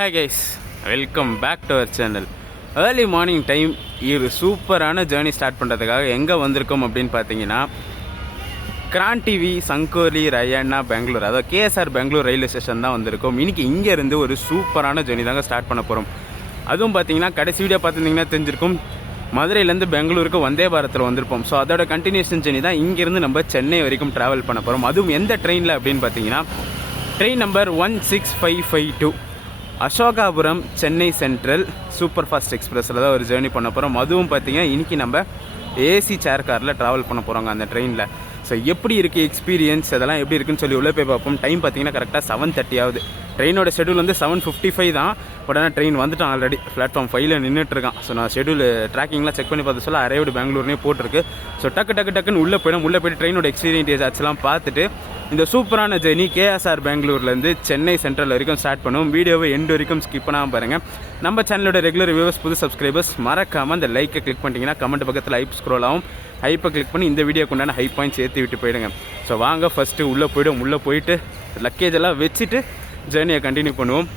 Hi guys, welcome back to our channel. Early morning time இது சூப்பரான journey start பண்ணுறதுக்காக எங்கே வந்திருக்கோம் அப்படின்னு பார்த்தீங்கன்னா, கிரான் டிவி சங்கோலி ரயண்ணா பெங்களூர், அதாவது கேஎஸ்ஆர் பெங்களூர் ரயில்வே ஸ்டேஷன் தான் வந்திருக்கோம். இன்றைக்கி இங்கேருந்து ஒரு சூப்பரான ஜேர்னி தாங்க ஸ்டார்ட் பண்ண போகிறோம். அதுவும் பார்த்தீங்கன்னா கடைசி வீடியோ பார்த்துருந்தீங்கன்னா தெரிஞ்சிருக்கும், மதுரையிலேருந்து பெங்களூருக்கு வந்தே பாரத்தில் வந்திருப்போம். ஸோ அதோட கண்டினியூஷன் ஜேர்னி தான் இங்கேருந்து நம்ம சென்னை வரைக்கும் ட்ராவல் பண்ண போகிறோம். அதுவும் எந்த ட்ரெயினில் அப்படின்னு பார்த்தீங்கன்னா, train number 16552 Ashokapuram Chennai central super fast எக்ஸ்பிரஸில் தான் ஒரு ஜேர்னி பண்ண போகிறோம். அதுவும் பார்த்தீங்கன்னா இன்றைக்கி நம்ம ஏசி சேர் காரில் ட்ராவல் பண்ண போகிறோங்க அந்த ட்ரெயினில். ஸோ எப்படி இருக்குது எக்ஸ்பீரியன்ஸ், அதெல்லாம் எப்படி இருக்குன்னு சொல்லி உள்ளே போய் பார்ப்போம். டைம் பார்த்தீங்கன்னா கரெக்டாக 7:30 ஆகுது. ட்ரெயினோட ஷெடியூல் வந்து 7:55 தான். பட் ஆனால் ட்ரெயின் வந்துட்டான், ஆல்ரெடி பிளாட்ஃபார்ம் 5ல் நின்றுட்டுருக்கான். ஸோ நான் ஷெடியூல் ட்ராக்கிங்லாம் செக் பண்ணி பார்த்து சொல்ல அரைவ்டு பெங்களூர்னே போட்டிருக்கு. ஸோ டக்குன்னு உள்ளே போய்ட்டு ட்ரெயினோட எக்ஸ்பீரியன்ஸ் ஆச்சுலாம் பார்த்துட்டு இந்த சூப்பரான ஜெர்னி கேஎஸ்ஆர் பெங்களூர்லேருந்து சென்னை சென்ட்ரல் வரைக்கும் ஸ்டார்ட் பண்ணுவோம். வீடியோவை எண்டு வரைக்கும் ஸ்கிப் பண்ணாமல் பாருங்கள். நம்ம சேனலோட ரெகுலர் வியூவர்ஸ், புது சப்ஸ்கிரைபர்ஸ் மறக்காமல் அந்த லைக்கை கிளிக் பண்ணிட்டீங்கன்னா கமெண்ட் பக்கத்தில் ஹைப் ஸ்க்ரோல் ஆகும். ஹைப்பை கிளிக் பண்ணி இந்த வீடியோக்கு உண்டான ஹைப் பாயிண்ட் சேர்த்து விட்டு போயிடுங்க. ஸோ வாங்க ஃபஸ்ட்டு உள்ளே போயிட்டு லக்கேஜ் எல்லாம் வச்சுட்டு ஜேர்னியை கண்டினியூ பண்ணுவோம்.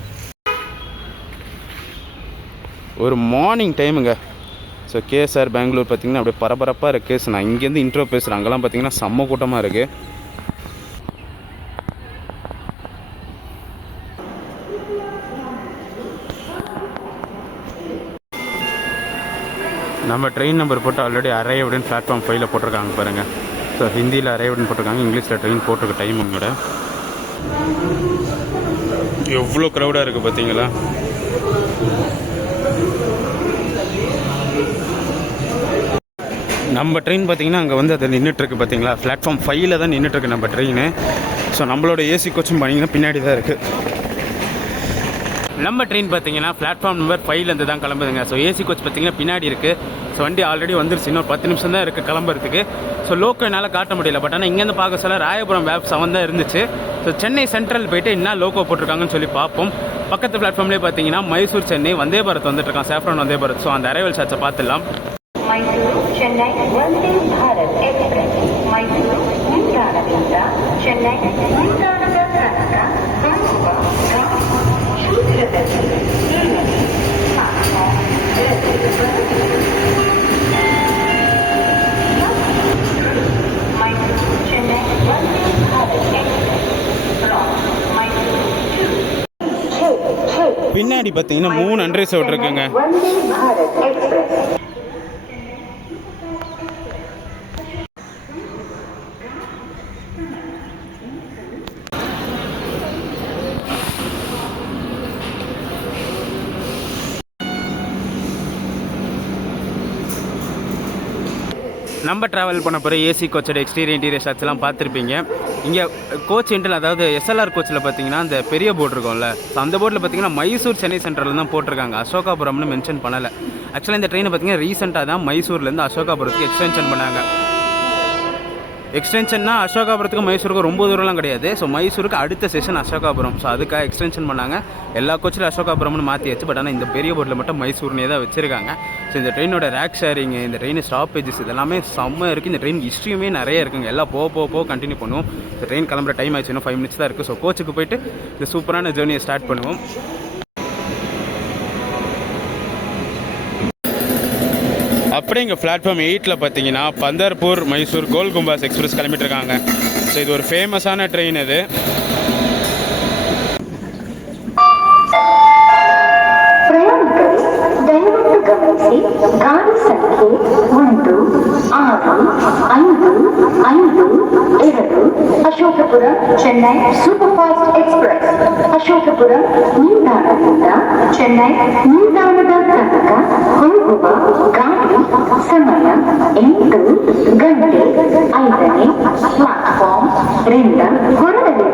ஒரு மார்னிங் டைமுங்க. ஸோ கேஎஸ்ஆர் பெங்களூர் பார்த்திங்கன்னா அப்படியே பரபரப்பாக இருக்குது. ஸோ நான் இங்கேருந்து இன்ட்ரோ பேசுகிறேன். அங்கெல்லாம் பார்த்திங்கன்னா செம்ம கூட்டமாக இருக்குது. நம்ம ட்ரெயின் நம்பர் போட்டு ஆல்ரெடி அரைவ்டுன்னு பிளாட்ஃபார்ம் 5ல் போட்டிருக்காங்க பாருங்கள். ஸோ ஹிந்தியில் அரைவ்டுன்னு போட்டிருக்காங்க, இங்கிலீஷில் ட்ரெயின் போட்டிருக்க டைம் உங்களோட. எவ்வளோ க்ரௌடாக இருக்குது பார்த்தீங்களா. நம்ம ட்ரெயின் பார்த்திங்கன்னா அங்கே வந்து அது நின்றுட்டுருக்கு பார்த்தீங்களா, பிளாட்ஃபார்ம் 5ல் தான் நின்றுட்டுருக்கு நம்ம ட்ரெயின். ஸோ நம்மளோட ஏசி கோச்சும் பண்ணிங்கன்னா பின்னாடி தான் இருக்குது. நம்ம ட்ரெயின் பார்த்தீங்கன்னா பிளாட்ஃபார்ம் நம்பர் 5லேருந்து தான் கிளம்புதுங்க. ஸோ ஏசி கோச் பார்த்தீங்கன்னா பின்னாடி இருக்குது. ஸோ வண்டி ஆல்ரெடி வந்துருச்சு, இன்னொரு 10 நிமிஷம் தான் இருக்குது கிளம்புறதுக்கு. ஸோ லோக்கல் என்னால் காட்ட முடியல. பட் ஆனால் இங்கேருந்து பார்க்க சொல்ல ராயபுரம் வேப் 7 தான் இருந்துச்சு. ஸோ சென்னை சென்ட்ரல் போய்ட்டு என்ன லோக்கோ போட்டிருக்காங்கன்னு சொல்லி பார்ப்போம். பக்கத்து பிளாட்ஃபார்ம்லேயே பார்த்தீங்கன்னா மைசூர் சென்னை வந்தே பாரத் வந்துட்டுருக்கான், சேஃப்ரான் வந்தே பாரத். ஸோ அந்த அரைவல் ஷாட்ஸை பார்த்துடலாம். மைசூர் சென்னை வந்தே பாரத் எக்ஸ்பிரஸ் மைசூர் ನಿಲ್ದಾಣದಿಂದ ಚೆನ್ನೈ ನಿಲ್ದಾಣದ ತನಕ ಹೋಗುವ ಶೀಘ್ರದಲ್ಲಿ ಏಳನೇ ಪ್ಲಾಟ್ಫಾರ್ಮ್ மைசூர் சென்னை வந்தே பாரத் எக்ஸ்பிரஸ் மைசூர் பின்னாடி பார்த்தீங்கன்னா 3 அண்ட்ரேஸ் இருக்குங்க. வந்தே பாரத் எக்ஸ்பிரஸ் நம்ம ட்ராவல் பண்ண போகிற ஏசி கோச்சோட எக்ஸ்டீரியர் இன்டீரியர் ஷாட்ஸ்லாம் பார்த்துருப்பீங்க. இங்கே கோச் என்ட்ரில், அதாவது எஸ்எல்ஆர் கோச்சில் பார்த்தீங்கன்னா அந்த பெரிய போர்டு இருக்கும்ல, ஸோ அந்த போர்டில் பார்த்தீங்கன்னா மைசூர் சென்னை சென்ட்ரல் தான் போட்டிருக்காங்க, அசோகாபுரம்னு மென்ஷன் பண்ணலை. ஆக்சுவலாக இந்த ட்ரெயினை பார்த்தீங்கன்னா ரீசெண்டாக தான் மைசூர்லேருந்து அசோகாபுரத்துக்கு எக்ஸ்டென்ஷன் பண்ணாங்க. எக்ஸ்டென்ஷன்னா அசோகாபுரத்துக்கு மைசூருக்கு ரொம்ப தூரம்லாம் கிடையாது. ஸோ மைசூருக்கு அடுத்த ஸ்டேஷன் அசோகாபுரம். ஸோ அதுக்காக எக்ஸ்டென்ஷன் பண்ணாங்க. எல்லா கோச்சிலும் அசோகாபுரம்னு மாற்றியாச்சு. பட் ஆனால் இந்த பெரிய போர்டில் மட்டும் மைசூர்னே தான் வச்சுருக்காங்க. ஸோ இந்த ட்ரெயினோட ரேக் ஷேரிங், இந்த ட்ரெயின் ஸ்டாப்பேஜஸ் இதெல்லாமே செம்ம இருக்குது. இந்த ட்ரெயின் ஹிஸ்ட்ரியுமே நிறைய இருக்குங்க. எல்லாம் போக கண்டினியூ பண்ணுவோம். இந்த ட்ரெயின் கிளம்புற டைம் ஆச்சு, இன்னும் 5 மினிட்ஸ் தான் இருக்குது. ஸோ கோச்சுக்கு போயிட்டு இந்த சூப்பரான ஜேர்னியை ஸ்டார்ட் பண்ணுவோம். அப்படியே இங்கே பிளாட்ஃபார்ம் 8ல் பார்த்தீங்கன்னா பந்தர்பூர் மைசூர் கோல் கும்பாஸ் எக்ஸ்பிரஸ் கிளம்பிட்டு இருக்காங்க. ஸோ இது ஒரு ஃபேமஸான ட்ரெயின். இது ದಯವಿಟ್ಟು ಗಮನಿಸಿ, ಗಾಡಿ ಸಂಖ್ಯೆ 1652 ಅಶೋಕಪುರ ಚೆನ್ನೈ ಸೂಪರ್ ಫಾಸ್ಟ್ ಎಕ್ಸ್ಪ್ರೆಸ್ ಅಶೋಕಪುರ ನಿಲ್ದಾಣದಿಂದ ಚೆನ್ನೈ ನಿಲ್ದಾಣದ ತನಕ ಹೋಗುವ ಗಾಡಿ ಸಮಯ 8 ಗಂಟೆ 5ನೇ ಪ್ಲಾಟ್ಫಾರ್ಮ್ 2 ಹೊರಡಲಿದೆ.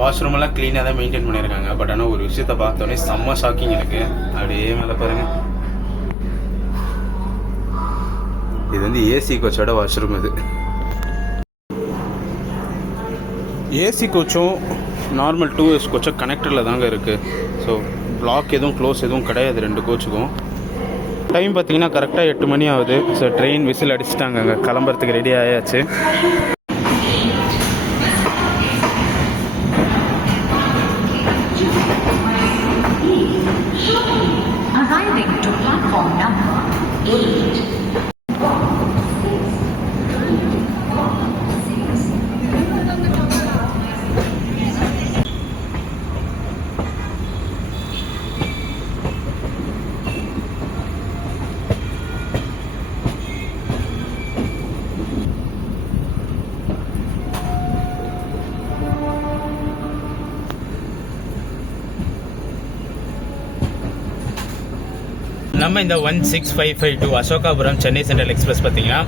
வாஷ்ரூமெல்லாம் க்ளீனாக தான் மெயின்டைன் பண்ணியிருக்காங்க. பட் ஆனால் ஒரு விஷயத்தை பார்த்தோன்னே செம்ம ஷாக்கிங் இருக்குது. அப்படியே மேலே பாருங்கள், இது வந்து ஏசி கோச்சோட வாஷ்ரூம். இது ஏசி கோச்சும் நார்மல் 2S கோச்சும் கனெக்டரில் தாங்க இருக்குது. ஸோ பிளாக் எதுவும் க்ளோஸ் எதுவும் கிடையாது 2 கோச்சுக்கும். டைம் பார்த்தீங்கன்னா கரெக்டாக 8 மணி ஆகுது. ஸோ ட்ரெயின் விசில் அடிச்சுட்டாங்க, கிளம்புறதுக்கு ரெடி ஆயாச்சு. நம்ம இந்த 16552 அசோகாபுரம் சென்னை சென்ட்ரல் எக்ஸ்பிரஸ் பார்த்தீங்கன்னா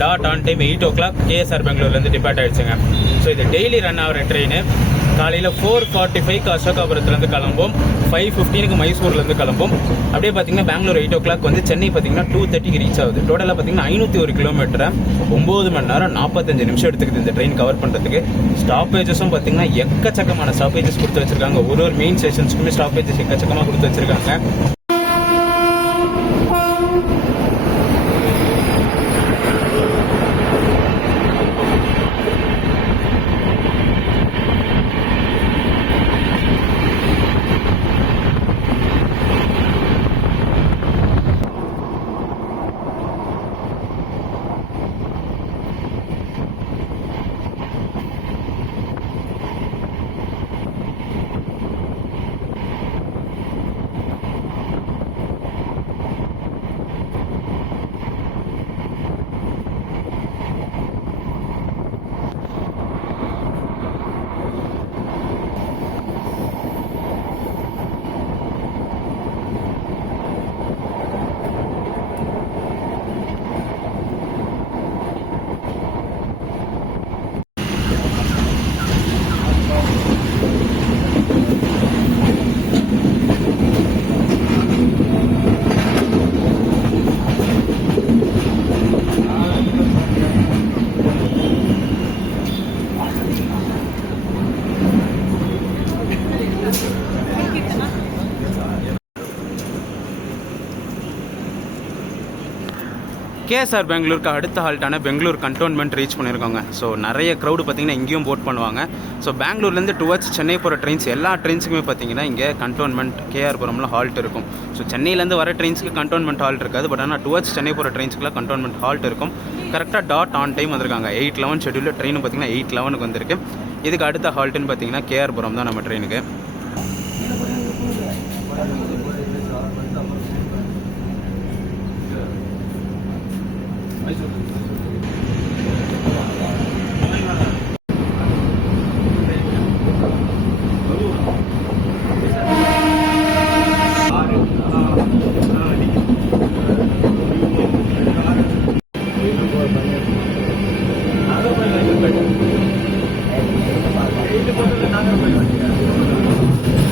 dot on time 8 o'clock KSR பெங்களூர்லேருந்து டிபார்ட் ஆகிடுச்சுங்க. ஸோ இது டெய்லி ரன் ஆகிற ட்ரெயின். காலையில் 4:45 அசோகாபுரத்துலேருந்து கிளம்பும், 5:15 மைசூர்லேருந்து கிளம்பும். அப்படியே பார்த்தீங்கன்னா பெங்களூர் 8 o'clock வந்து சென்னை பார்த்தீங்கன்னா 2:30 ரீச் ஆகுது. டோட்டலாக பார்த்தீங்கன்னா 501 கிலோமீட்டரை 9 மணி நேரம் 45 நிமிஷம் எடுத்துக்குது இந்த ட்ரெயின் கவர் பண்ணுறதுக்கு. ஸ்டாப்பேஜஸும் பார்த்தீங்கன்னா எக்கச்சக்கமான ஸ்டாப்பேஜஸ் கொடுத்து வச்சிருக்காங்க. ஒரு மெயின் ஸ்டேஷன்ஸ்க்குமே ஸ்டாப்பேஜஸ் எக்கச்சக்கமாக கொடுத்து வச்சிருக்காங்க. கேஎஸ்ஆர் பெங்களூருக்கு அடுத்த ஹால்ட்டான பெங்களூர் கண்டோன்மெண்ட் ரீச் பண்ணியிருக்காங்க. ஸோ நிறைய க்ரௌடு பார்த்தீங்கன்னா இங்கேயும் போட் பண்ணுவாங்க. ஸோ பெங்களூர்லேருந்து டுவர்ட்ஸ் சென்னை போகிற ட்ரெயின்ஸ் எல்லா ட்ரெயின்ஸுக்குமே பார்த்தீங்கன்னா இங்கே கண்டோன்மெண்ட் கேஆர்புரம்ல ஹால்ட் இருக்கும். ஸோ சென்னையிலேருந்து வர ட்ரெயின்ஸுக்கு கண்டோன்மெண்ட் ஹால்ட் இருக்காது. பட் ஆனால் டுவர்ட்ஸ் சென்னை போகிற ட்ரெயின்ஸ்க்குலாம் கண்டோன்மெண்ட் ஹால்ட் இருக்கும். கரெக்டாக டாட் ஆன் டைம் வந்திருக்காங்க. 8:11 ஷெட்யூலில் ட்ரெயின் பார்த்தீங்கன்னா 8:11 வந்திருக்கு. இதுக்கு அடுத்த ஹால்ட்டுன்னு பார்த்தீங்கன்னா கேஆர்புரம் தான் நம்ம ட்ரெயினுக்கு.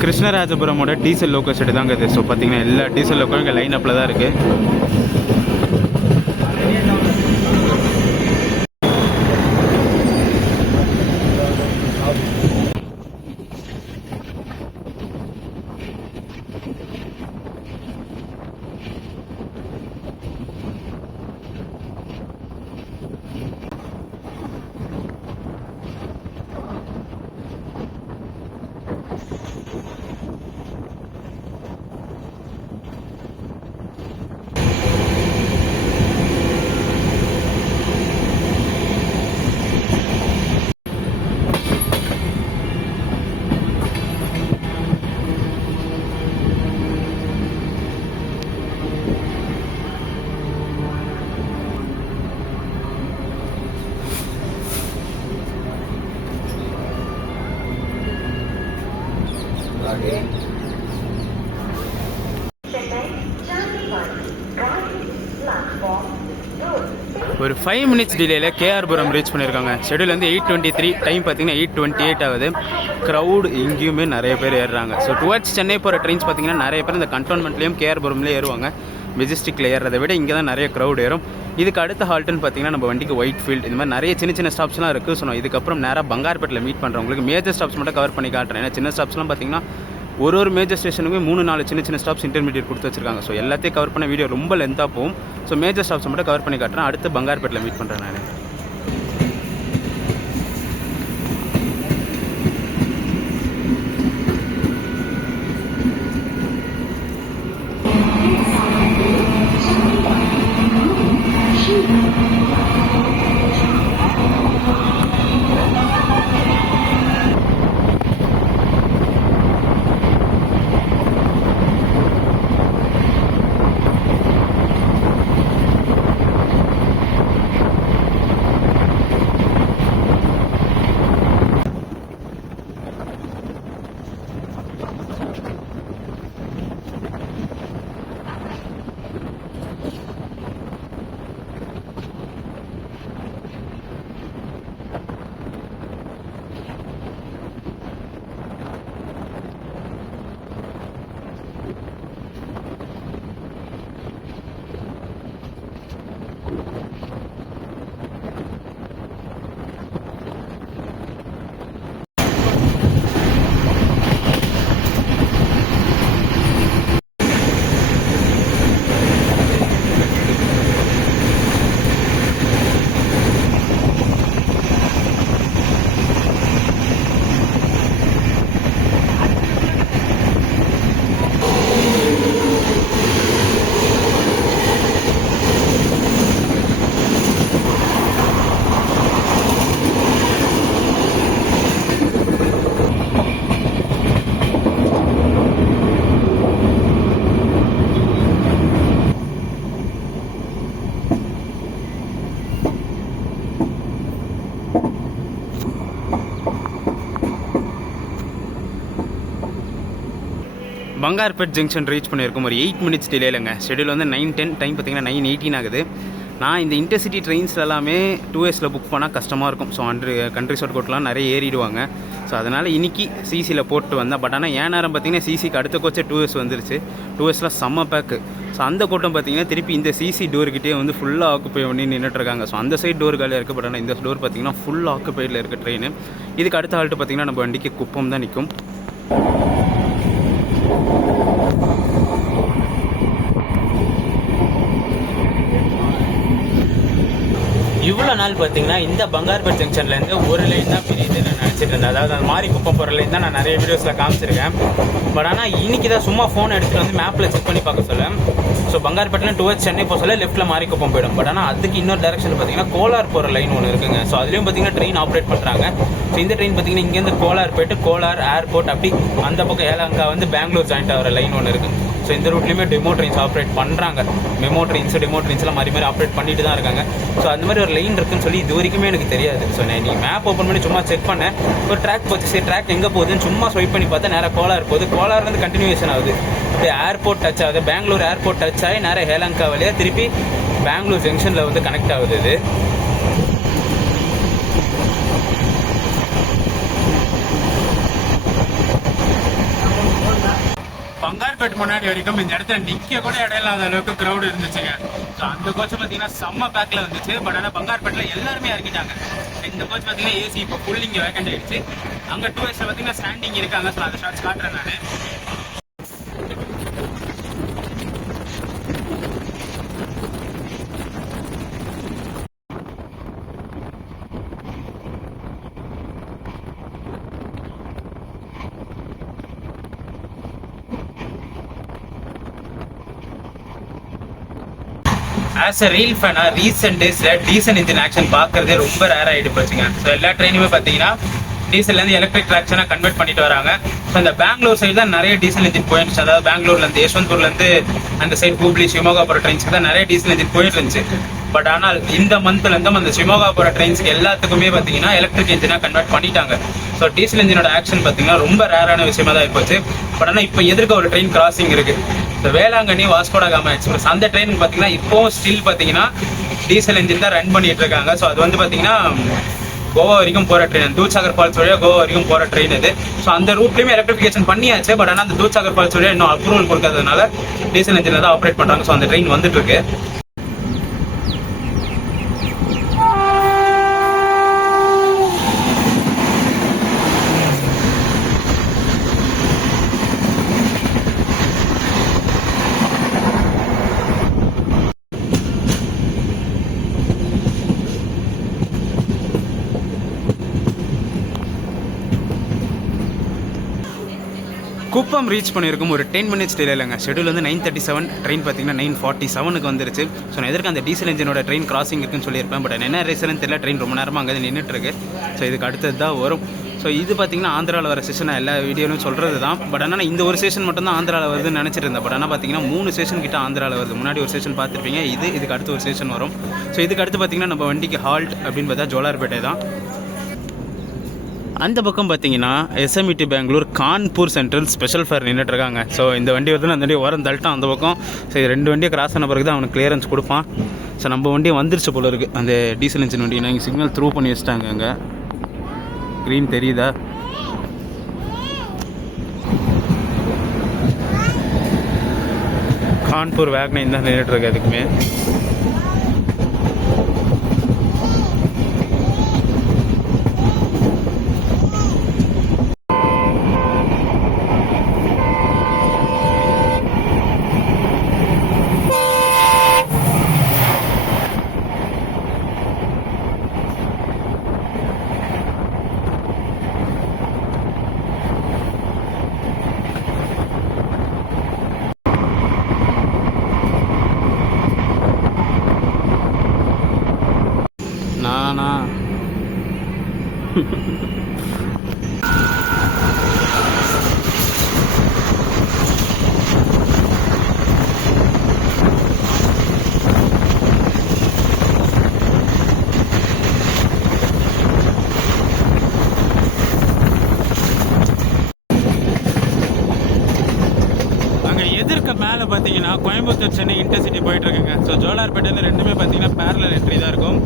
கிருஷ்ணராஜபுரமோட டீசல் லோக்கோ செட்டு தாங்க இது. ஸோ பார்த்தீங்கன்னா எல்லா டீசல் லோக்கோ இங்கே லைன் அப்பில் தான் இருக்குது. ஒரு 5 minutes டிலேயில் கேஆர்புரம் ரீச் பண்ணியிருக்காங்க. ஷெடியூல் வந்து 8:23, டைம் பார்த்தீங்கன்னா 8:28 ஆகுது. க்ரௌடு இங்கேயுமே நிறைய பேர் ஏறுறாங்க. ஸோ டுவர்ட்ஸ் சென்னை போகிற ட்ரெயின்ஸ் பார்த்தீங்கன்னா நிறைய பேர் இந்த கண்டோன்மெண்ட்லேயும் கேஆர்புரம்லேயும் ஏறுவாங்க. மெஜஸ்டிக்கில் ஏறுறதை விட இங்கே தான் நிறைய க்ரௌட் ஏறும். இதுக்கு அடுத்த ஹால்ட்டுன்னு பார்த்தீங்கன்னா நம்ம வண்டிக்கு ஒயிட் ஃபீல்ட் இந்த மாதிரி நிறைய சின்ன சின்ன ஸ்டாப்ஸ்லாம் இருக்குது. ஸோ இதுக்கப்புறம் நேராக பங்கார்பேட்டில் மீட் பண்ணுறவங்களுக்கு மேஜர் ஸ்டாப்ஸ் மட்டும் கவர் பண்ணி காட்டுறேன். ஏன்னா சின்ன ஸ்டாப்ஸ்லாம் பார்த்தீங்கன்னா ஒரு மேஜர் ஸ்டேஷனுமே 3-4 சின்ன சின்ன ஸ்டாப்ஸ் இன்டர்மீடியட் கொடுத்து வச்சிருக்காங்க. ஸோ எல்லாத்தையும் கவர் பண்ண வீடியோ ரொம்ப லென்த்தாக போகும். ஸோ மேஜர் ஸ்டாப்ஸ் மட்டும் கவர் பண்ணி காட்டுறேன். அடுத்து பங்கார்பேட்டில் மீட் பண்ணுறேன் நான். பங்கார்பேட் ஜங்ஷன் ரீச் பண்ணியிருக்கோம் ஒரு 8 மினிட்ஸ் டிலேலங்க. ஷெடியூல் வந்து 9:10, டைம் பார்த்தீங்கன்னா 9:18 ஆகுது. நான் இந்த இன்டர்சிட்டி ட்ரெயின்ஸில் எல்லாமே 2Sல புக் பண்ணால் கஷ்டமாக இருக்கும். ஸோ கண்ட்ரி ஷார்ட் கோட்லாம் நிறைய ஏறிடுவாங்க. ஸோ அதனால் இன்றைக்கி சிசியில் போட்டு வந்தேன். பட் ஆனால் ஏன் நேரம் பார்த்தீங்கன்னா சிசிக்கு அடுத்த கோச்சே 2S வந்துருச்சு. 2Sல செம்ம பேக்கு. ஸோ அந்த கூட்டம் பார்த்தீங்கன்னா திருப்பி இந்த சிசி டோர்கிட்டே வந்து ஃபுல்லாக ஆக்குப்பை பண்ணி நின்றுட்டுருக்காங்க. ஸோ அந்த சைடு டோர் காலியாக இருக்குது. பட் ஆனால் இந்த டோர் பார்த்தீங்கன்னா ஃபுல் ஆக்குப்பைடில் இருக்குது ட்ரெயின். இதுக்கு அடுத்த ஹால்ட்டு பார்த்தீங்கன்னா நம்ம வண்டிக்கு குப்பம் தான் நிற்கும். இவ்வளோ நாள் பார்த்தீங்கன்னா இந்த பங்கார்பேட் ஜங்ஷன்லேருந்து ஒரு லைன் தான் பிரியுது நான் நினச்சிட்டு இருந்தேன். அதாவது அந்த மாதிரி குப்பம் போகிற லைன் தான் நான் நிறைய வீடியோஸில் காமிச்சிருக்கேன். பட் ஆனால் இன்றைக்கி தான் சும்மா ஃபோன் எடுத்துகிட்டு வந்து மேப்பில் செக் பண்ணி பார்க்க சொல்ல. ஸோ பங்கார்பேட்டில் டுவர்ட்ஸ் சென்னை போக சொல்ல லெஃப்ட்டில் மாறி குப்பம் போயிடும். பட் ஆனால் அதுக்கு இன்னொரு டேரக்ஷன் பார்த்தீங்கன்னா கோலார் போகிற லைன் ஒன்று இருக்குங்க. ஸோ அதுலேயும் பார்த்தீங்கன்னா ட்ரெயின் ஆப்ரேட் பண்ணுறாங்க. ஸோ இந்த ட்ரெயின் பார்த்தீங்கன்னா இங்கேருந்து கோலார் போய்ட்டு கோலார் ஏர்போர்ட் அப்படி அந்த பக்கம் ஏலங்கா வந்து பெங்களூர் ஜாயிண்ட் ஆகிற லைன் ஒன்று இருக்குது. ஸோ இந்த ரூட்லேயுமே டெமோ ட்ரெயின்ஸ் ஆப்ரேட் பண்ணுறாங்க. டெமோ ட்ரெயின்ஸ்லாம் மாறி ஆப்ரேட் பண்ணிட்டு தான் இருக்காங்க. ஸோ அந்த மாதிரி ஒரு லைன் இருக்குன்னு சொல்லி இது வரைக்குமே எனக்கு தெரியாது. ஸோ நான் நீங்கள் மேப் ஓப்பன் பண்ணி சும்மா செக் பண்ணேன். ஒரு ட்ராக் போச்சு. சரி ட்ராக் எங்கே போகுதுன்னு சும்மா ஸ்வைப் பண்ணி பார்த்தா நேராக கோலார் போகுது. கோலார்லேருந்து கண்டினியூஷன் ஆகுது. அப்படியே ஏர்போர்ட் டச் ஆகுது. பெங்களூர் ஏர்போர்ட் டச் ஆகி நேராக ஹேலங்கா வழியாக திருப்பி பெங்களூர் ஜங்ஷனில் வந்து கனெக்ட் ஆகுது. இது பங்கார்பேட் முன்னாடி வரைக்கும் இந்த இடத்துல நிக்க கூட இடம் இல்லாத அளவுக்கு கிரௌட் இருந்துச்சுங்க. ஸோ அந்த கோச் பார்த்தீங்கன்னா செம்ம பேக்கில் வந்துச்சு. பட் ஆனால் பங்கார்பேட்டில் எல்லாருமே இறக்கிட்டாங்க. இந்த கோச் பார்த்தீங்கன்னா ஏசி இப்போ ஃபுல் இங்கே வேக்கண்ட் ஆயிடுச்சு. அங்கே 2Sல பார்த்தீங்கன்னா ஸ்டாண்டிங் இருக்காங்க. ஸோ அந்த ஷார்ட்ஸ் காட்டுறேன் நான். ஆஸ் அ ரீல் ஃபேனாக ரீசெண்ட் டேஸில் டீசல் இன்ஜின் ஆக்ஷன் பார்க்குறதே ரொம்ப ரேர் ஆகிட்டு போச்சுங்க. ஸோ எல்லா ட்ரெயினுமே பார்த்தீங்கன்னா டீசல்லேருந்து எலக்ட்ரிக் ட்ராக்ஷனாக கன்வெர்ட் பண்ணிட்டு வராங்க. ஸோ இந்த பெங்களூர் சைடு தான் நிறைய டீசல் இன்ஜின் போயிடுச்சு. அதாவது பெங்களூர்லேருந்து யஷ்வந்த்பூர்லேருந்து அந்த சைடு ஹூப்ளி ஷிமோகா போகிற ட்ரெயின்ஸ்க்கு தான் நிறைய டீசல் இன்ஜின் போயிட்டு இருந்துச்சு. பட் ஆனால் இந்த மந்த்லேருந்து அந்த ஷிமோகா போகிற ட்ரெயின்ஸ்க்கு எல்லாத்துக்குமே பார்த்தீங்கன்னா எலக்ட்ரிக் இன்ஜினாக கன்வெர்ட் பண்ணிட்டாங்க. ஸோ டீசல் இன்ஜினோட ஆக்ஷன் பார்த்தீங்கன்னா ரொம்ப ரேரான விஷயமா தான் போச்சு. பட் ஆனால் இப்போ எதிர்க்க ஒரு ட்ரெயின் கிராசிங் இருக்குது. So Velankanni Vasco da Gama express அந்த ட்ரெயின் பார்த்தீங்கன்னா இப்போவும் ஸ்டில் பார்த்தீங்கன்னா டீசல் இன்ஜின் தான் ரன் பண்ணிட்டு இருக்காங்க. ஸோ அது வந்து பார்த்தீங்கன்னா கோவா வரைக்கும் போகிற ட்ரெயின், தூத்சாகர் ஃபால்ஸ் வழியாக கோவா வரைக்கும் போகிற ட்ரெயின் இது. ஸோ அந்த ரூட்லேயுமே எலக்ட்ரிஃபிகேஷன் பண்ணியாச்சு. பட் ஆனால் அந்த தூத்சாகர் ஃபால்ஸ் வழியாக இன்னும் அப்ரூவல் கொடுக்காததுனால டீசல் இன்ஜினில் தான் ஆப்ரேட் பண்ணுறாங்க. ஸோ அந்த ட்ரெயின் வந்துட்டு இருக்கு. குப்பம் ரீச் பண்ணியிருக்கும் ஒரு 10 மினிட்ஸ் டிலேலங்க. ஷெடியூல் வந்து 9:37, ட்ரெயின் பார்த்தீங்கன்னா 9:47க்கு வந்துருச்சு. ஸோ நான் எதற்கு அந்த டீசல் இன்ஜினோட ட்ரெயின் கிராசிங் இருக்குன்னு சொல்லியிருப்பேன். பட் என்ன ரீசன் தெரியல, ட்ரெயின் ரொம்ப நேரமாக அங்கே நின்றுட்டுருக்கு. ஸோ இதுக்கு அடுத்தது தான் வரும். ஸோ இது பார்த்தீங்கன்னா ஆந்திராவில் வர ஸ்டேஷன் எல்லா வீடியோலையும் சொல்கிறது தான். பட் ஆனால் இந்த ஒரு ஸ்டேஷன் மட்டும் தான் ஆந்திராவில் வருதுன்னு நினச்சிட்டு இருந்தேன். பட் ஆனால் பார்த்தீங்கன்னா 3 ஸ்டேஷன் கிட்ட ஆந்திராவில் வருது. முன்னாடி ஒரு ஸ்டேஷன் பார்த்துருப்பீங்க, இதுக்கு அடுத்து ஒரு ஸ்டேஷன் வரும். ஸோ இதுக்கு அடுத்து பார்த்தீங்கன்னா நம்ம வண்டிக்கு ஹால்ட் அப்படின்னு பார்த்தா ஜோலார்பேட்டை தான். அந்த பக்கம் பார்த்தீங்கன்னா SMVT Bangalore Kanpur central special fare நின்றுட்டுருக்காங்க. ஸோ இந்த வண்டி வருதுன்னு அந்த வண்டி ஓரம் தள்ளிட்டான் அந்த பக்கம். ஸோ இது 2 வண்டியை கிராஸ் ஆன பிறகு தான் அவனுக்கு கிளியரன்ஸ் கொடுப்பான். ஸோ நம்ம வண்டியை வந்துருச்சு போல இருக்குது அந்த டீசல் இன்ஜின் வண்டி. இங்கே சிக்னல் த்ரூ பண்ணி வச்சுட்டாங்க. அங்கே க்ரீன் தெரியுதா? கான்பூர் வேக்னைன் தான் நின்றுட்டுருக்கு. அதுக்குமே நானா எதிர்க்க மேலே பார்த்தீங்கன்னா கோயம்புத்தூர் சென்னை இன்டர்சிட்டி போயிட்டுருக்குங்க. ஸோ ஜோலார்பேட்டையில் ரெண்டுமே பார்த்தீங்கன்னா பேரலல் என்ட்ரி தான் இருக்கும்.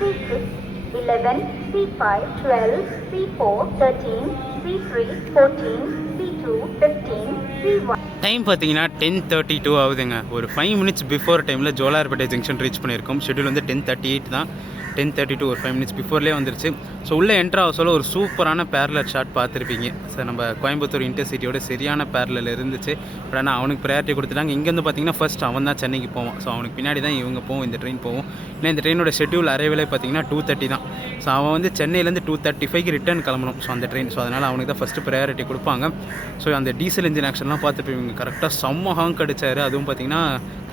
C6, 11, C5, 12, C4, 13, C3, 14, C2, 15, C1. Time பார்த்தீங்கன்னா 10:32 ஆகுதுங்க. ஒரு 5 மினிட்ஸ் பிஃபோர் டைமில் ஜோலார்பேட்டை ஜங்ஷன் ரீச் பண்ணியிருக்கோம். ஷெடியூல் வந்து 10:38 தான். 10:32 ஒரு 5 மினிட்ஸ் பிஃபோர்லேயே வந்துருச்சு. ஸோ உள்ளே என்ட்ரு ஆக சொல்ல ஒரு சூப்பரான பேரலர் ஷாட் பார்த்துருப்பீங்க. சார் நம்ம கோயம்புத்தூர் இன்டர்சிட்டியோட சரியான பேரலில் இருந்துச்சு. பட் ஆனால் அவனுக்கு ப்ரையாரிட்டி கொடுத்துட்டாங்க. இங்கேருந்து பார்த்தீங்கன்னா ஃபர்ஸ்ட் அவன் தான் சென்னைக்கு போவான். ஸோ அவனுக்கு பின்னாடி தான் இவங்க போவோம், இந்த ட்ரெயின் போவோம். ஏன்னா இந்த ட்ரெயினோட ஷெட்யூல் அரைவிலே பார்த்தீங்கன்னா 2:30 தான். ஸோ அவன் வந்து சென்னையிலேருந்து 2:35க்கு ரிட்டர்ன் கிளம்பணும். ஸோ அந்த ட்ரெயின், ஸோ அதனால் அவனுக்கு தான் ஃபஸ்ட்டு ப்ரையாரிட்டி கொடுப்பாங்க. ஸோ அந்த டீசல் இன்ஜின் ஆக்ஷன்லாம் பார்த்துருப்பீங்க. கரெக்டாக செம்ம ஹாங்க் அடிச்சார். அதுவும் பார்த்தீங்கன்னா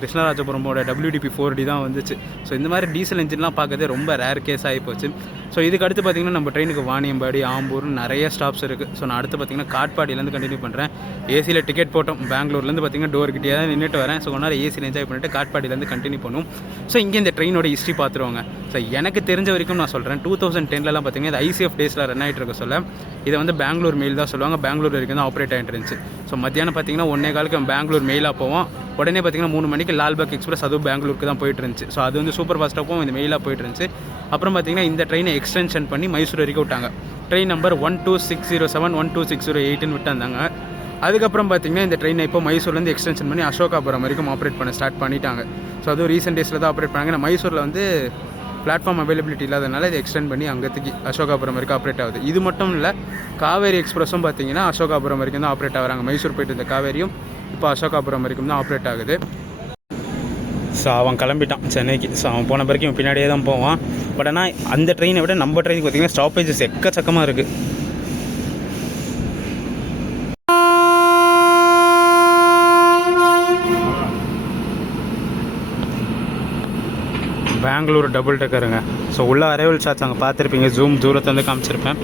கிருஷ்ணராஜபுரமோட WDP 4D தான் வந்துச்சு. ஸோ இந்த மாதிரி டீசல் இன்ஜின்லாம் பார்க்கறதே ரொம்ப ரேர் கேஸ் ஆகி போச்சு. ஸோ இதுக்கு அடுத்து பார்த்திங்கன்னா நம்ம ட்ரெயினுக்கு வாணியம்பாடி, ஆம்பூர்னு நிறைய ஸ்டாப்ஸ் இருக்குது. ஸோ நான் அடுத்து பார்த்திங்கன்னா காட்பாடியிலேருந்து கண்டினியூ பண்ணுறேன். ஏசியில் டிக்கெட் போட்டோம். பெங்களூர்லேருந்து பார்த்திங்கன்னா டோர்கிட்டே தான் நின்றுட்டு வரேன். ஸோ கொஞ்ச ஏசியில் என்ஜாய் பண்ணிட்டு காட்பாடியிலேருந்து கண்டினியூ பண்ணுவோம். ஸோ இங்கே இந்த ட்ரெயினோட ஹிஸ்ட்ரி பார்த்துருவாங்க. ஸோ எனக்கு தெரிஞ்ச வரைக்கும் நான் சொல்கிறேன், 2010லலாம் பார்த்திங்கன்னா இது ICF டேஸில் ரன் ஆகிட்டு இருக்க சொல்ல இதை வந்து பெங்களூர் மெயில் தான் சொல்லுவாங்க. பெங்களூர் வரைக்கும் தான் ஆப்ரேட் ஆகிட்டு இருந்துச்சு. ஸோ மத்தியானம் பார்த்திங்கன்னா 1:15க்கு பெங்களூர் மெயிலாக போவோம். உடனே பார்த்திங்கன்னா 3 மணிக்கு லால்பாக் எக்ஸ்பிரஸ் அதுவும் பெங்களூருக்கு தான் போயிட்டு இருந்துச்சு. ஸோ அது வந்து சூப்பர் ஃபாஸ்ட்டாகவும் இந்த மெயிலாக போயிட்டு இருந்துச்சு. அப்புறம் பார்த்திங்கன்னா இந்த ட்ரெயினை எக்ஸ்டென்ஷன் பண்ணி மைசூர் வரைக்கும் விட்டாங்க. ட்ரெயின் நம்பர் 12607 12608ன்னு விட்டாங்க. அதுக்கப்புறம் பார்த்திங்கன்னா இந்த ட்ரெயினை இப்போ மைசூர்லேருந்து எக்ஸ்டென்ஷன் பண்ணி அசோகாபுரம் வரைக்கும் ஆப்ரேட் பண்ண ஸ்டார்ட் பண்ணிட்டாங்க. ஸோ அதுவும் ரீசெண்ட் டேஸில் தான் ஆப்ரேட் பண்ணாங்க. மைசூரில் வந்து பிளாட்ஃபார்ம் அவைலபிலிட்டி இல்லாதனால இதை எக்ஸ்டெண்ட் பண்ணி அங்கத்துக்கு அசோகாபுரம் வரைக்கும் ஆப்ரேட் ஆகுது. இது மட்டும் இல்லை, காவேரி எக்ஸ்பிரஸும் பார்த்திங்கன்னா அசோகாபுரம் வரைக்கும் தான் ஆப்ரேட் ஆகிறாங்க. மைசூர் போய்ட்டு இருந்த காவேரியும் இப்போ அசோகாபுரம் வரைக்கும் தான் ஆப்ரேட் ஆகுது. ஸோ அவன் கிளம்பிட்டான் சென்னைக்கு. ஸோ அவன் போன பிறகு இவன் பின்னாடியே தான் போவான். பட் ஆனால் அந்த ட்ரெயினை விட நம்ம ட்ரெயினுக்கு பார்த்திங்கன்னா ஸ்டாப்பேஜஸ் எக்கச்சக்கமாக இருக்குது. பெங்களூர் டபுள் டெக்கருங்க. ஸோ உள்ள அரைவல் ஷாட்ஸ் அங்கே பார்த்துருப்பீங்க, ஜூம் தூரத்துலேருந்து காமிச்சிருப்பேன்.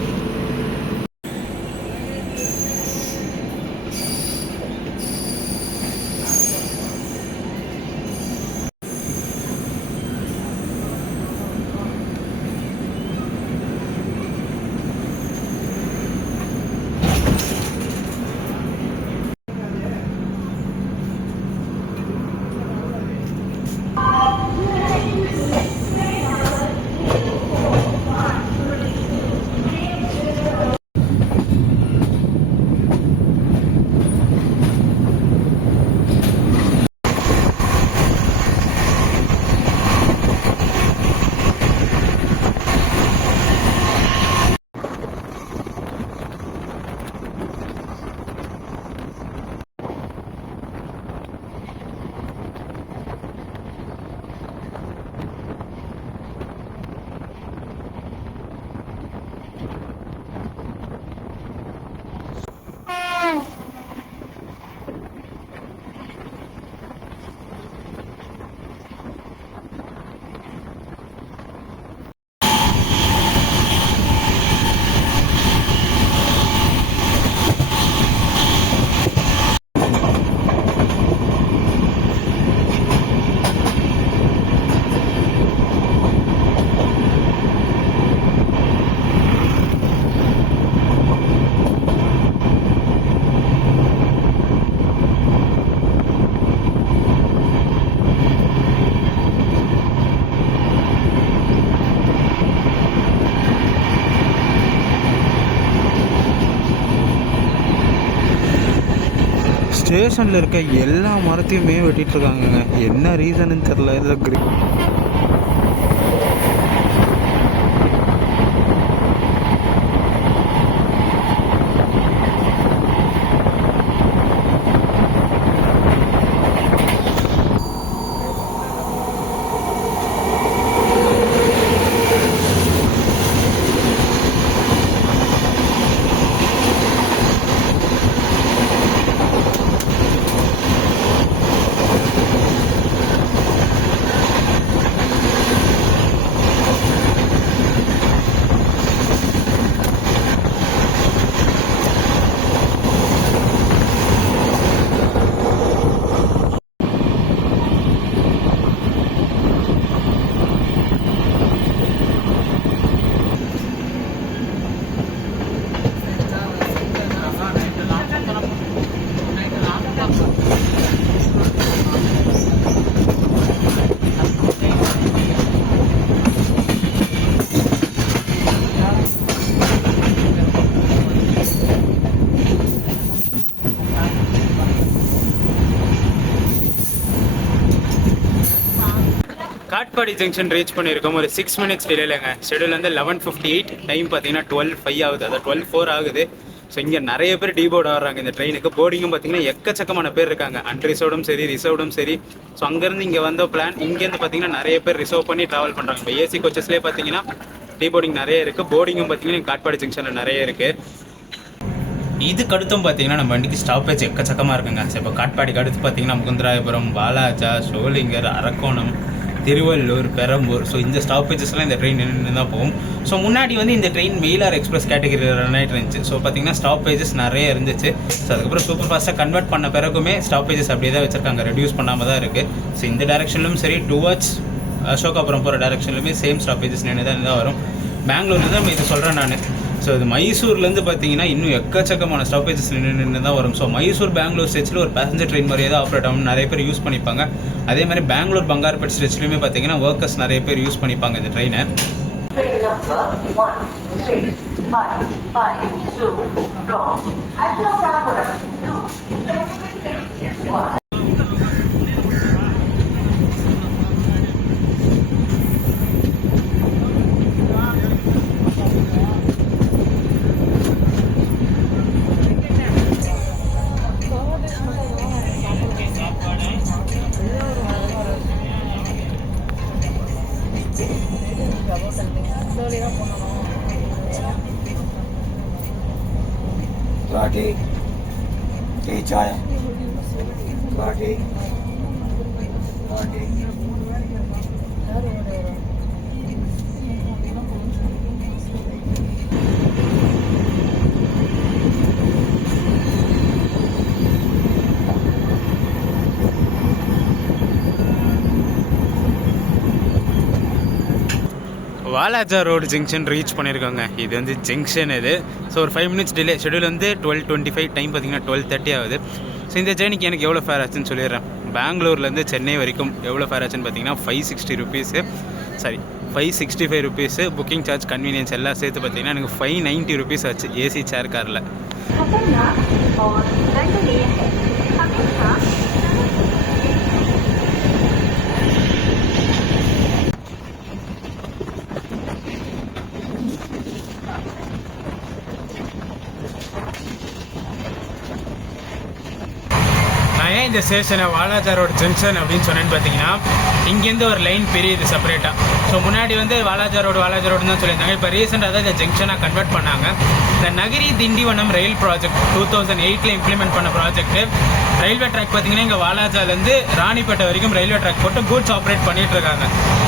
ஸ்டேஷனில் இருக்க எல்லா மரத்தையுமே வெட்டிட்டு இருக்காங்கங்க. என்ன ரீசன்னு தெரில. இதில் காட்பாடி ஜங்ஷன் ரீச் பண்ணியிருக்கோம். ஒரு 6 minutes டிலேலங்க. ஷெடியூல் வந்து 11:58, டைம் பார்த்தீங்கன்னா 12:05 ஆகுது, அதாவது 12:04 ஆகுது. ஸோ இங்கே நிறைய பேர் டீபோர்ட் ஆடுறாங்க இந்த ட்ரெயினுக்கு. போர்டிங்கும் பார்த்தீங்கன்னா எக்கச்சக்கமான பேர் இருக்காங்க, அன்ரிசர்வ்டும் சரி ரிசர்வ்டும் சரி. ஸோ அங்கேருந்து இங்கே வந்த பிளான், இங்கேருந்து பார்த்தீங்கன்னா நிறைய பேர் ரிசர்வ் பண்ணி ட்ராவல் பண்ணுறாங்க. இப்போ ஏசி கோச்சஸ்லேயே பார்த்தீங்கன்னா டீபோர்டிங் நிறைய இருக்குது, போர்டிங்கும் பார்த்தீங்கன்னா காட்பாடி ஜங்ஷனில் நிறைய இருக்குது. இதுக்கு அடுத்தும் பார்த்தீங்கன்னா நம்ம வண்டிக்கு ஸ்டாப்பேஜ் எக்கச்சக்கமாக இருக்குங்க. ஸோ இப்போ காட்பாடிக்கு அடுத்து பார்த்தீங்கன்னா முகுந்தராயபுரம், வாலாஜா, சோளிங்கர், அரக்கோணம், திருவள்ளூர், பெரம்பூர். ஸோ இந்த ஸ்டாப்பேஜஸ்லாம் இந்த ட்ரெயின் நின்று தான் போகும். ஸோ முன்னாடி வந்து இந்த ட்ரெயின் மெயிலார் எக்ஸ்பிரஸ் கேட்டகரியில் ரன் ஆகிட்டு இருந்துச்சு. ஸோ பார்த்தீங்கன்னா ஸ்டாப்பேஜஸ் நிறைய இருந்துச்சு. ஸோ அதுக்கப்புறம் சூப்பர் ஃபாஸ்ட்டாக கன்வெர்ட் பண்ண பிறகுமே ஸ்டாப்பேஜஸ் அப்படியே தான் வச்சிருக்காங்க, ரெடியூஸ் பண்ணாமல் தான் இருக்குது. ஸோ இந்த டேரக்ஷன்லும் சரி, டுவர்ட்ஸ் அசோகாபுரம் போகிற டேரக்ஷன்லுமே சேம் ஸ்டாப்பேஜஸ் நின்று தான் வரும். பெங்களூர்லேருந்து நம்ம இது சொல்கிறேன் நான். ஸோ இது மைசூர்லேருந்து பார்த்தீங்கன்னா இன்னும் எக்கச்சக்கமான ஸ்டாப்பேஜஸ் நின்று தான் வரும். ஸோ மைசூர் பெங்களூர் ஸ்ட்ரெச்சில் ஒரு பேசஞ்சர் ட்ரெயின் மாதிரியே தான் ஆப்ரேட் ஆகும், நிறைய பேர் யூஸ் பண்ணிப்பாங்க. அதே மாதிரி பெங்களூர் பங்காரப்பேட் ஸ்ட்ரெச்லையுமே பார்த்தீங்கன்னா ஒர்க்கர்ஸ் நிறைய பேர் யூஸ் பண்ணிப்பாங்க இந்த ட்ரெயினை. Rocky, hey Chaya, Rocky, Rocky. Walaja road junction reach பண்ணியிருக்கோங்க. இது வந்து ஜங்ஷன் இது. ஸோ ஒரு 5 மினிட்ஸ் டிலே. ஷெடியூல் வந்து 12:25, டைம் பார்த்தீங்கன்னா 12:30 ஆகுது. ஸோ இந்த ஜேர்னிக்கு எனக்கு எவ்வளோ ஃபேர் ஆச்சுன்னு சொல்லிடுறேன். பெங்களூர்லேருந்து சென்னை வரைக்கும் எவ்வளோ ஃபேர் ஆச்சுன்னு பார்த்தீங்கன்னா 560 rupees, sorry 565 rupees. Booking charge, convenience எல்லாம் சேர்த்து பார்த்தீங்கன்னா எனக்கு 590 ருபீஸ் ஆச்சு ஏசி சேர் காரில். நான் ஏன் இந்த ஸ்டேஷனை வாலாஜா ரோடு ஜங்ஷன் அப்படின்னு சொன்னேன்னு பார்த்தீங்கன்னா, இங்கேருந்து ஒரு லைன் பிரியுது செப்பரேட்டாக. ஸோ முன்னாடி வந்து வாலாஜா ரோடுன்னு தான் சொல்லியிருந்தாங்க. இப்போ ரீசெண்டாக தான் இந்த ஜங்ஷனாக கன்வெர்ட் பண்ணாங்க. இந்த நகரி திண்டிவனம் ரயில் ப்ராஜெக்ட் 2008 இம்ப்ளிமெண்ட் பண்ண ப்ராஜெக்ட். ரயில்வே ட்ராக் பார்த்தீங்கன்னா இங்கே வாலாஜாலேருந்து ராணிப்பேட்டை வரைக்கும் ரயில்வே ட்ராக் போட்டு கூட்ஸ் ஆப்ரேட் பண்ணிட்டு இருக்காங்க.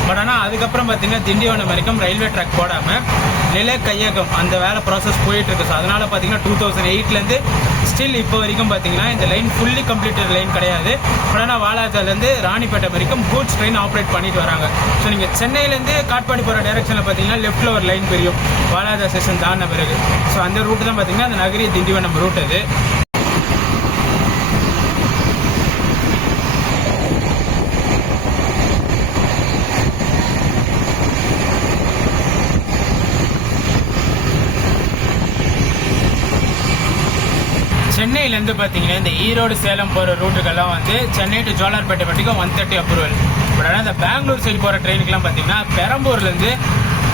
பட் ஆனால் அதுக்கப்புறம் பார்த்தீங்கன்னா திண்டிவனம் வரைக்கும் ரயில்வே ட்ராக் போடாமல் நில கையகம் அந்த வேலை ப்ராசஸ் போயிட்டு இருக்கு. ஸோ அதனால பார்த்தீங்கன்னா 2008லேருந்து ஸ்டில் இப்போ வரைக்கும் பார்த்தீங்கன்னா இந்த லைன் ஃபுல்லி கம்ப்ளீட்டட் லைன் கிடையாது. பட் ஆனால் வாலாஜாலேருந்து ராணிப்பேட்டை வரைக்கும் கூட்ஸ் ட்ரெயின் ஆப்ரேட் பண்ணிட்டு வராங்க. ஸோ நீங்கள் சென்னையிலேருந்து காட்பாடி போகிற டைரக்ஷனில் பார்த்தீங்கன்னா லெஃப்ட்டில் ஒரு லைன் பிரியும் வாலாஜா ஸ்டேஷன் தாண்டின பிறகு. ஸோ அந்த ரூட்டு தான் பார்த்தீங்கன்னா அந்த நகரி திண்டிவனம் ரூட் அது. சென்னையிலேருந்து பார்த்தீங்கன்னா இந்த ஈரோடு சேலம் போகிற ரூட்டுக்கெல்லாம் வந்து சென்னை டு ஜோலார்பேட்டை வரைக்கும் 130 அப்ரூவல். பட் ஆனால் இந்த பெங்களூர் சைடு போகிற ட்ரெயினுக்குலாம் பார்த்தீங்கன்னா பெரம்பூர்லேருந்து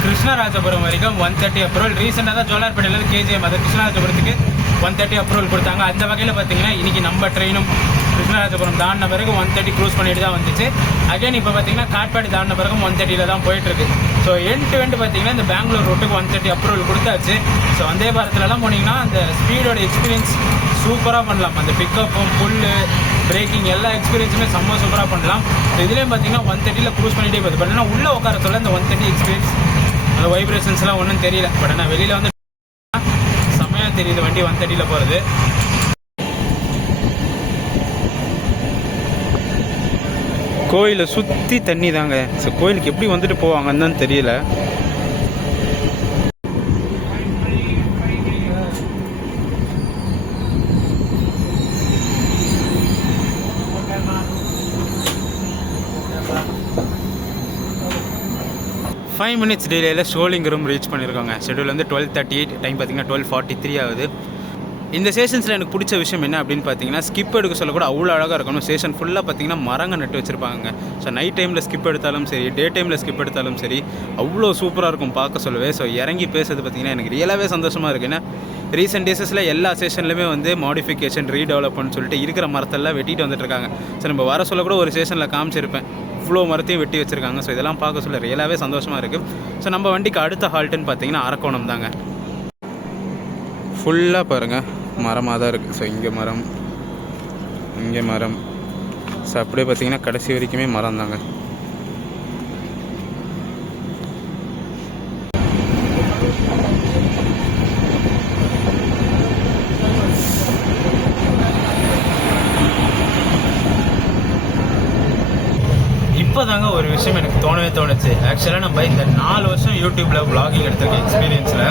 கிருஷ்ணராஜபுரம் வரைக்கும் 130 அப்ரூவல். ரீசெண்டாக தான் ஜோலார்பேட்டையிலேருந்து கேஜிஎம் அது கிருஷ்ணராஜபுரத்துக்கு 130 அப்ரூவல் கொடுத்தாங்க. அந்த வகையில் பார்த்தீங்கன்னா இன்றைக்கி நம்ம ட்ரெயினும் கிருஷ்ணராஜபுரம் தாண்டின பிறகு 130 க்ரூஸ் பண்ணிட்டு தான் வந்துச்சு. அகைன் இப்போ பார்த்தீங்கன்னா காட்பாடி தாண்டின பிறகு 130 தான் போயிட்டுருக்கு. ஸோ எண்ட் டு எண்ட் பார்த்தீங்கன்னா இந்த பெங்களூர் ரூட்டுக்கு 130 அப்ரூவல் கொடுத்தாச்சு. ஸோ வந்தே பாரத்லலாம் போனீங்கன்னா அந்த ஸ்பீடோட எக்ஸ்பீரியன்ஸ் சூப்பராக பண்ணலாம். அந்த பிக்கப்பும் புல்லு பிரேக்கிங் எல்லா எக்ஸ்பீரியன்ஸுமே செம்ம சூப்பராக பண்ணலாம். இதுலேயும் பார்த்தீங்கன்னா 130 க்ரூஸ் பண்ணிகிட்டே போகுது. பட் ஆனால் உள்ளே உட்கார சொல்ல இந்த 130 எக்ஸ்பீரியன்ஸ் அந்த வைப்ரேஷன்ஸ்லாம் ஒன்றும் தெரியல. பட் ஆனால் வெளியில் வந்து செம்மையாக தெரியுது வண்டி 130 போகிறது. கோயிலை சுற்றி தண்ணி தாங்க. ஸோ கோயிலுக்கு எப்படி வந்துட்டு போவாங்கன்னு தான் தெரியல. ஃபைவ் மினிட்ஸ் டிலேயில் ஷோலிங் ரூம் ரீச் பண்ணியிருக்காங்க. ஷெடியூல் வந்து 12:38, டைம் பார்த்தீங்கன்னா 12:43 ஆகுது. இந்த ஸ்டேஷன்ஸில் எனக்கு பிடிச்ச விஷயம் என்ன அப்படின்னு பார்த்தீங்கன்னா, ஸ்கிப் எடுக்க சொல்ல கூட அவ்வளோ அழகாக இருக்கணும். ஸ்டேஷன் ஃபுல்லாக பார்த்தீங்கன்னா மரங்க நட்டு வச்சுருப்பாங்க. ஸோ நைட் டைமில் ஸ்கிப் எடுத்தாலும் சரி, டே டைமில் ஸ்கிப் எடுத்தாலும் சரி, அவ்வளோ சூப்பராக இருக்கும் பார்க்க சொல்லவே. ஸோ இறங்கி பேசுறது பார்த்தீங்கன்னா எனக்கு ரியலாகவே சந்தோஷமாக இருக்குது. ஏன்னா ரீசெண்ட் டேஸஸில் எல்லா ஸ்டேஷன்லையுமே வந்து மாடிஃபிகேஷன் ரீடெவலப்மெண்ட் சொல்லிட்டு இருக்கிற மரத்தெல்லாம் வெட்டிட்டு வந்துட்டுருக்காங்க. ஸோ நம்ம வர சொல்ல கூட ஒரு ஸ்டேஷனில் காமிச்சிருப்பேன், இவ்வளோ மரத்தையும் வெட்டி வச்சுருக்காங்க. ஸோ இதெல்லாம் பார்க்க சொல்ல ரியலாகவே சந்தோஷமாக இருக்குது. ஸோ நம்ம வண்டிக்கு அடுத்த ஹால்ட்டுன்னு பார்த்தீங்கன்னா அரக்கோணம் தாங்க. ஃபுல்லாக பாருங்கள் மரமாக தான் இருக்குது. ஸோ இங்கே மரம், இங்கே மரம். ஸோ அப்படியே பார்த்தீங்கன்னா கடைசி வரைக்குமே மரம் தாங்க. இப்போ தாங்க ஒரு விஷயம் எனக்கு தோணுச்சு. ஆக்சுவலாக நம்ம இந்த 4 வருஷம் யூடியூப்பில் vlogging எடுத்திருக்க எக்ஸ்பீரியன்ஸில்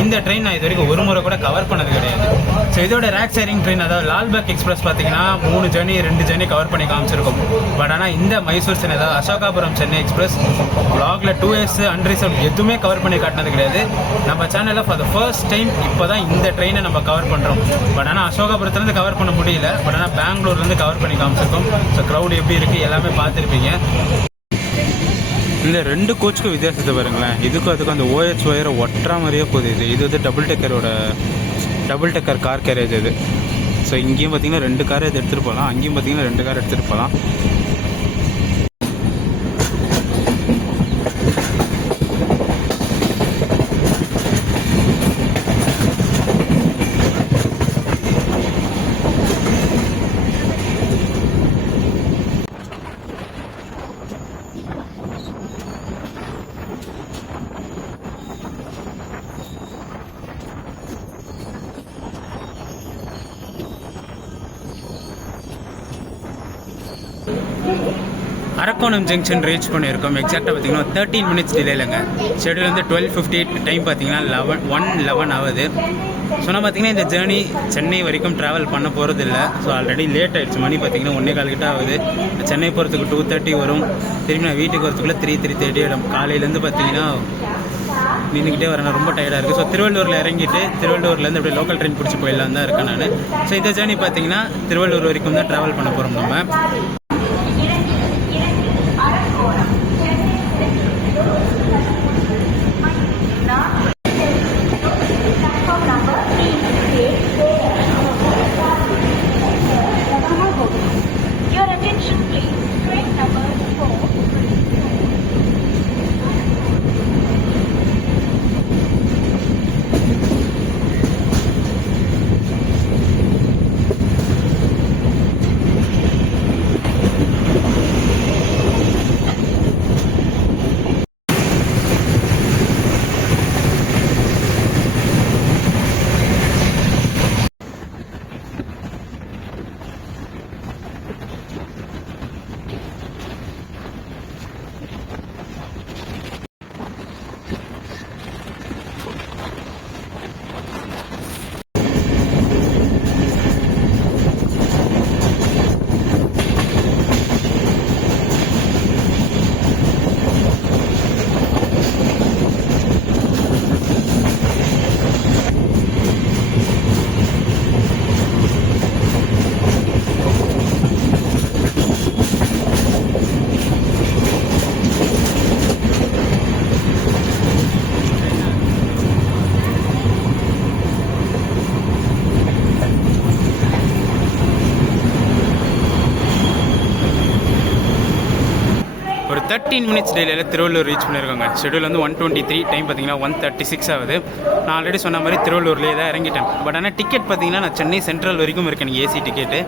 இந்த ட்ரெயின் நான் இது வரைக்கும் ஒரு முறை கூட கவர் பண்ணது கிடையாது. ஸோ இதோட ரேக் ஷேரிங் ட்ரெயின், அதாவது லால்பாக் எக்ஸ்பிரஸ் பார்த்தீங்கன்னா 3 ஜர்னி 2 ஜர்னி கவர் பண்ணி காமிச்சிருக்கும். பட் ஆனால் இந்த மைசூர் சென்னை, அதாவது அசோகாபுரம் சென்னை எக்ஸ்பிரஸ் vlogல 2S அன்ரிசர்வ் எதுவுமே கவர் பண்ணி காட்டினது கிடையாது. நம்ம சேனலில் ஃபார் த ஃபர்ஸ்ட் டைம் இப்போ தான் இந்த ட்ரெயினை நம்ம கவர் பண்ணுறோம். பட் ஆனால் அசோகாபுரத்துலேருந்து கவர் பண்ண முடியல. பட் ஆனால் பெங்களூர்லேருந்து கவர் பண்ணி காமிச்சிருக்கோம். ஸோ க்ரௌட் எப்படி இருக்குது எல்லாமே பார்த்துருப்பீங்க. இந்த 2 கோச்சுக்கும் வித்தியாசத்தை பாருங்களேன். இதுக்கும் அதுக்கும் அந்த OH ஒயரை ஒட்டுற மாதிரியே போகுது. இது வந்து டபுள் டெக்கர் கார் கேரேஜ் இது. ஸோ இங்கேயும் பார்த்தீங்கன்னா 2 கார் எடுத்துகிட்டு போகலாம், அங்கேயும் பார்த்தீங்கன்னா 2 கார் எடுத்துகிட்டு போகலாம். அரக்கோணம் ஜங்ஷன் ரீச் பண்ணியிருக்கோம். எக்ஸாக்டாக பார்த்தீங்கன்னா 13 மினிட்ஸ் டிலேலங்க. ஷெடியூல் வந்து 12:58, டைம் பார்த்தீங்கன்னா 1:11 ஆகுது. ஸோ நான் பார்த்தீங்கன்னா இந்த ஜேர்னி சென்னை வரைக்கும் ட்ராவல் பண்ண போகிறது இல்லை. ஸோ ஆல்ரெடி லேட் ஆகிடுச்சு, மணி பார்த்தீங்கன்னா 1:15 கிட்ட ஆகுது. சென்னை போகிறதுக்கு 2:30 வரும். திரும்பி நான் வீட்டுக்கு வரதுக்குள்ளே 3:30 ஆகிடும். காலையிலேருந்து பார்த்தீங்கன்னா நின்றுக்கிட்டே வரேன், ரொம்ப டயர்டாக இருக்குது. ஸோ திருவள்ளூரில் இறங்கிட்டு திருவள்ளூர்லேருந்து அப்படியே லோக்கல் ட்ரெயின் பிடிச்சி போயிடலாம் தான் இருக்கேன் நான். ஸோ இந்த ஜேர்னி பார்த்தீங்கன்னா திருவள்ளூர் வரைக்கும் தான் ட்ராவல் பண்ண போகிறோம் நம்ம. Your attention please. Train number 4. ஒரு 13 மினிட்ஸ் டெய்லியில் திருவள்ளூர் ரீச் பண்ணியிருக்காங்க. ஷெடியூல் வந்து 1:23, டைம் பார்த்தீங்கன்னா 1:36 ஆகுது. நான் ஆல்ரெடி சொன்ன மாதிரி திருவள்ளூர்லேயே தான் இறங்கிட்டேன். பட் ஆனால் டிக்கெட் பார்த்தீங்கன்னா நான் சென்னை சென்ட்ரல் வரைக்கும் இருக்கேன், எனக்கு ஏசி டிக்கெட்டு.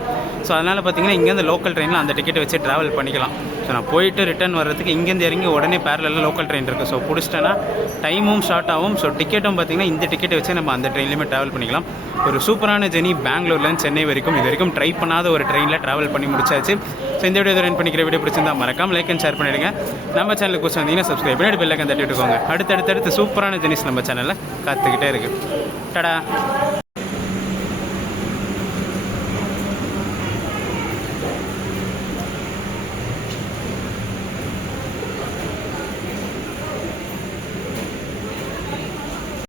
ஸோ அதனால் பார்த்தீங்கன்னா இங்கேருந்து லோக்கல் ட்ரெயினில் அந்த டிக்கெட்டை வச்சு ட்ராவல் பண்ணிக்கலாம். ஸோ நான் போயிட்டு ரிட்டர்ன் வர்றதுக்கு இங்கேருந்து இறங்கி உடனே பேரலில் லோக்கல் ட்ரெயின் இருக்குது. ஸோ பிடிச்சிட்டேன்னா டைமும் ஷார்ட் ஆகும். ஸோ டிக்கெட்டும் பார்த்தீங்கன்னா இந்த டிக்கெட்டை வச்சு நம்ம அந்த ட்ரெயின்லேயுமே ட்ராவல் பண்ணிக்கலாம். ஒரு சூப்பரான ஜெர்னி பெங்களூர்லேருந்து சென்னை வரைக்கும் இது வரைக்கும் ட்ரை பண்ணாத ஒரு ட்ரெயினில் ட்ராவல் பண்ணி முடிச்சாச்சு. ஸோ இந்த வீடியோ ரன் பண்ணிக்கிற வீடியோ பிடிச்சிருந்தா மறக்காம லைக் அண்ட் ஷேர் பண்ணிடுங்க. நம்ம சேனலுக்கு புதுசாக வந்தீங்கன்னா சப்ஸ்கிரைப் பண்ணி பெல் ஐக்கான் தட்டி விட்டுக்கோங்க. அடுத்தடுத்து சூப்பரான ஜெர்னிஸ் நம்ம சேனலில் காத்துக்கிட்டே இருக்குது. டடா.